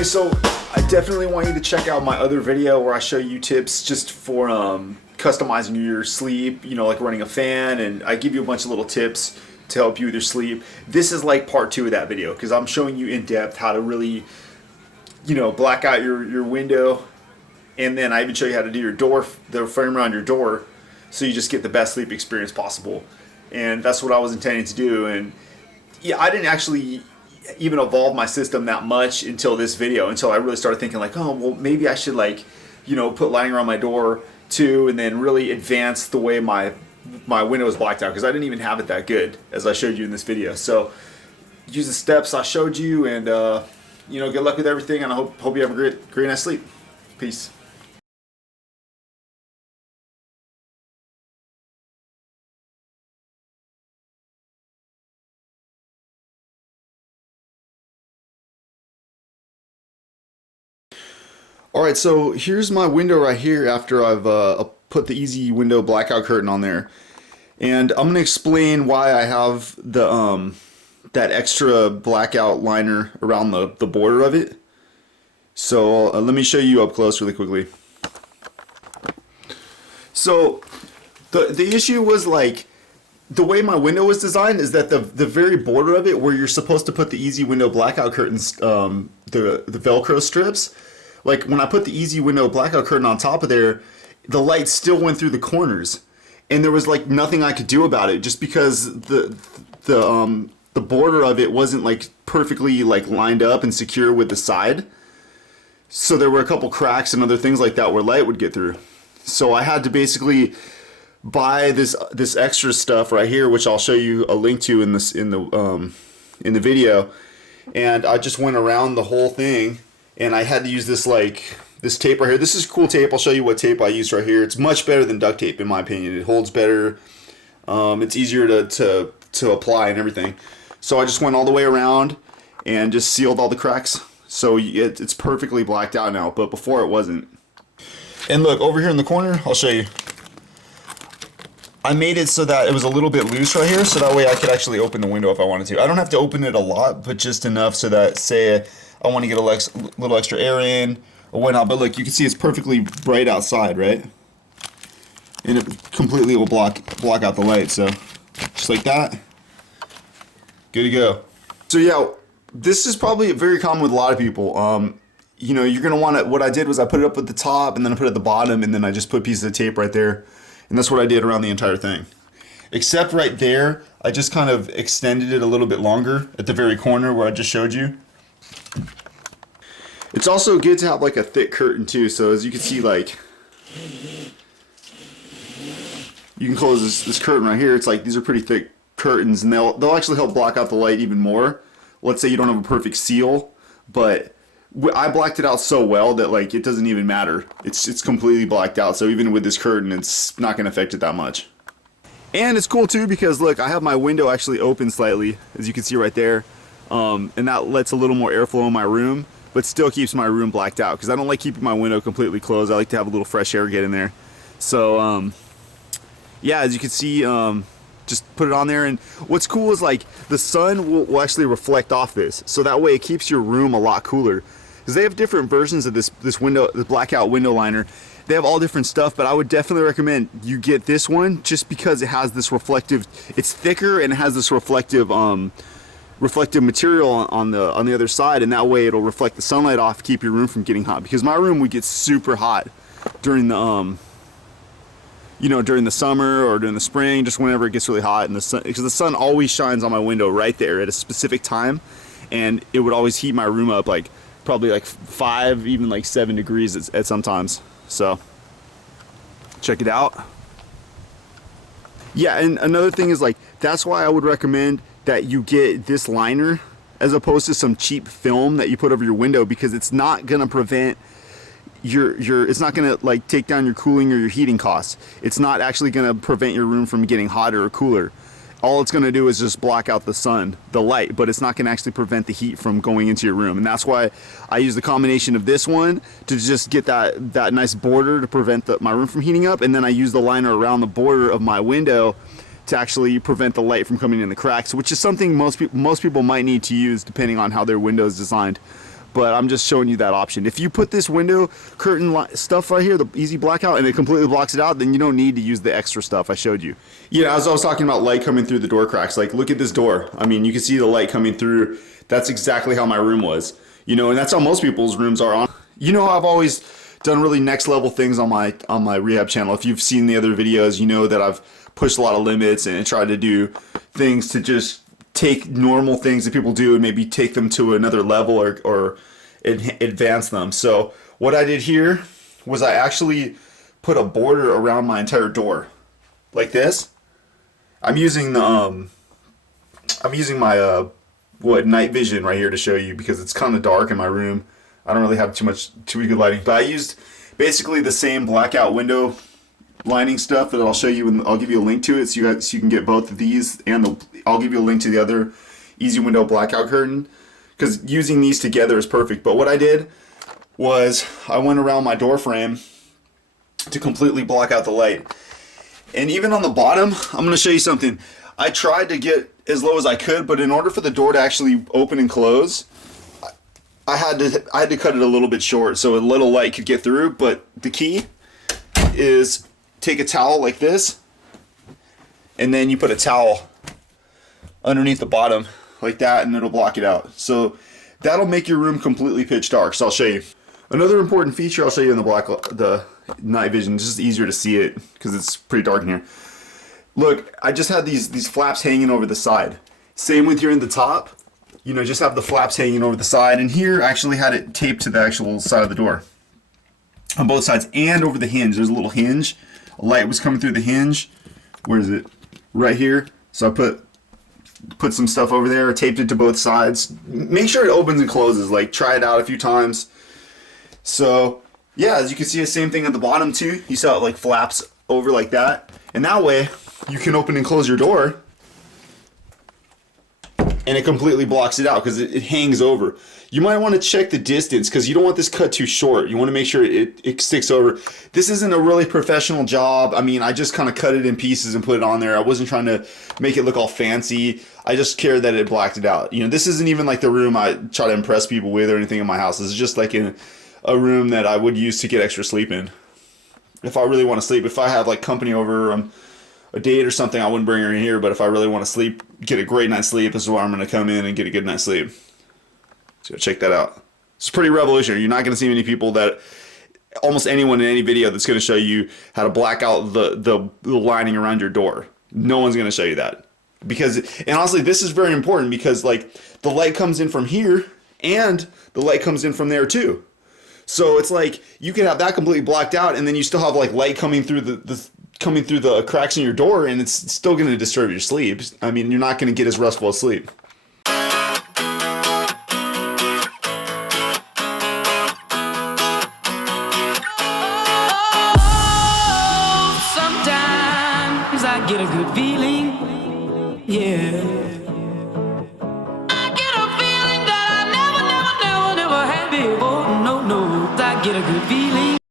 Okay, so I definitely want you to check out my other video where I show you tips just for customizing your sleep, you know, like running a fan, and I give you a bunch of little tips to help you with your sleep. This is like part 2 of that video because I'm showing you in depth how to really, you know, black out your window, and then I even show you how to do your door, the frame around your door, so you just get the best sleep experience possible. And that's what I was intending to do. And yeah, I didn't actually even evolve my system that much until this video, until I really started thinking like, oh, well, maybe I should, like, you know, put lighting around my door too, and then really advance the way my window is blacked out, because I didn't even have it that good as I showed you in this video. So use the steps I showed you, and you know, good luck with everything, and I hope you have a great night's sleep. Peace. Alright, so here's my window right here after I've put the easy window blackout curtain on there. And I'm going to explain why I have the that extra blackout liner around the border of it. So let me show you up close really quickly. So the issue was, like, the way my window was designed is that the very border of it where you're supposed to put the easy window blackout curtains, the Velcro strips, like when I put the easy window blackout curtain on top of there, the light still went through the corners, and there was like nothing I could do about it, just because the border of it wasn't like perfectly like lined up and secure with the side. So there were a couple cracks and other things like that where light would get through. So I had to basically buy this extra stuff right here, which I'll show you a link to in the video, and I just went around the whole thing. And I had to use this tape right here. This is cool tape. I'll show you what tape I used right here. It's much better than duct tape in my opinion. It holds better. It's easier to apply and everything. So I just went all the way around and just sealed all the cracks. So it's perfectly blacked out now, but before it wasn't. And look, over here in the corner, I'll show you. I made it so that it was a little bit loose right here, so that way I could actually open the window if I wanted to. I don't have to open it a lot, but just enough so that, say, I want to get a little extra air in or whatnot. But look, you can see it's perfectly bright outside, right? And it completely will block out the light. So just like that, good to go. So yeah, this is probably very common with a lot of people. You know, you're gonna want to. What I did was I put it up at the top, and then I put it at the bottom, and then I just put pieces of tape right there, and that's what I did around the entire thing. Except right there, I just kind of extended it a little bit longer at the very corner where I just showed you. It's also good to have like a thick curtain too, so as you can see, like, you can close this curtain right here. It's like these are pretty thick curtains, and they'll actually help block out the light even more. Let's say you don't have a perfect seal, but I blacked it out so well that, like, it doesn't even matter. It's completely blacked out, so even with this curtain, it's not going to affect it that much. And it's cool too because look, I have my window actually open slightly, as you can see right there, and that lets a little more airflow in my room, but still keeps my room blacked out because I don't like keeping my window completely closed. I like to have a little fresh air get in there. So yeah, as you can see, just put it on there, and what's cool is like the sun will actually reflect off this, so that way it keeps your room a lot cooler. Because they have different versions of this blackout window liner. They have all different stuff, but I would definitely recommend you get this one just because it has this reflective. It's thicker and it has this reflective material on the other side, and that way it'll reflect the sunlight off, keep your room from getting hot. Because my room would get super hot during the you know, during the summer or during the spring, just whenever it gets really hot, and because the sun always shines on my window right there at a specific time, and it would always heat my room up like probably like 5, even like 7 degrees at sometimes. So check it out. Yeah, and another thing is, like, that's why I would recommend that you get this liner as opposed to some cheap film that you put over your window, because it's not gonna prevent it's not gonna like take down your cooling or your heating costs. It's not actually gonna prevent your room from getting hotter or cooler. All it's gonna do is just block out the light, but it's not gonna actually prevent the heat from going into your room. And that's why I use the combination of this one to just get that nice border to prevent my room from heating up, and then I use the liner around the border of my window to actually prevent the light from coming in the cracks, which is something most people might need to use depending on how their window is designed. but I'm just showing you that option. If you put this window curtain stuff right here, the easy blackout, and it completely blocks it out, then you don't need to use the extra stuff I showed you. Yeah, as I was talking about light coming through the door cracks, like look at this door. I mean, you can see the light coming through. That's exactly how my room was, you know, and that's how most people's rooms are on. You know, I've always done really next level things on my rehab channel. If you've seen the other videos, you know that I've pushed a lot of limits and tried to do things to just take normal things that people do and maybe take them to another level or advance them. So what I did here was I actually put a border around my entire door like this. I'm using the my night vision right here to show you, because it's kind of dark in my room. I don't really have too good lighting, but I used basically the same blackout window lining stuff that I'll show you, and I'll give you a link to it so you can get both of these, and I'll give you a link to the other easy window blackout curtain, because using these together is perfect. But what I did was I went around my door frame to completely block out the light. And even on the bottom, I'm going to show you something. I tried to get as low as I could, but in order for the door to actually open and close, I had to cut it a little bit short so a little light could get through. But the key is take a towel like this, and then you put a towel underneath the bottom like that, and it'll block it out. So that'll make your room completely pitch dark. So I'll show you. Another important feature I'll show you in the night vision. It's just easier to see it because it's pretty dark in here. Look, I just had these flaps hanging over the side. Same with here in the top. You know, just have the flaps hanging over the side. And here I actually had it taped to the actual side of the door on both sides and over the hinge. There's a little hinge. A light was coming through the hinge. Where is it? Right here. So I put some stuff over there, taped it to both sides. Make sure it opens and closes. Like, try it out a few times. So yeah, as you can see, the same thing at the bottom too. You saw it like flaps over like that, and that way you can open and close your door and it completely blocks it out because it hangs over. You might want to check the distance because you don't want this cut too short. You want to make sure it sticks over. This isn't a really professional job. I mean, I just kind of cut it in pieces and put it on there. I wasn't trying to make it look all fancy. I just cared that it blacked it out. You know, this isn't even like the room I try to impress people with or anything in my house. This is just like a room that I would use to get extra sleep in. If I really want to sleep, if I have like company over a date or something, I wouldn't bring her in here. But if I really want to sleep, get a great night's sleep, this is where I'm going to come in and get a good night's sleep. So check that out. It's pretty revolutionary. You're not going to see many people almost anyone in any video that's going to show you how to black out the lining around your door. No one's going to show you that. And honestly, this is very important because like the light comes in from here and the light comes in from there too. So it's like you can have that completely blacked out, and then you still have like light coming through the cracks in your door, and it's still going to disturb your sleep. I mean, you're not going to get as restful a sleep. Sometimes I get a good feeling, yeah.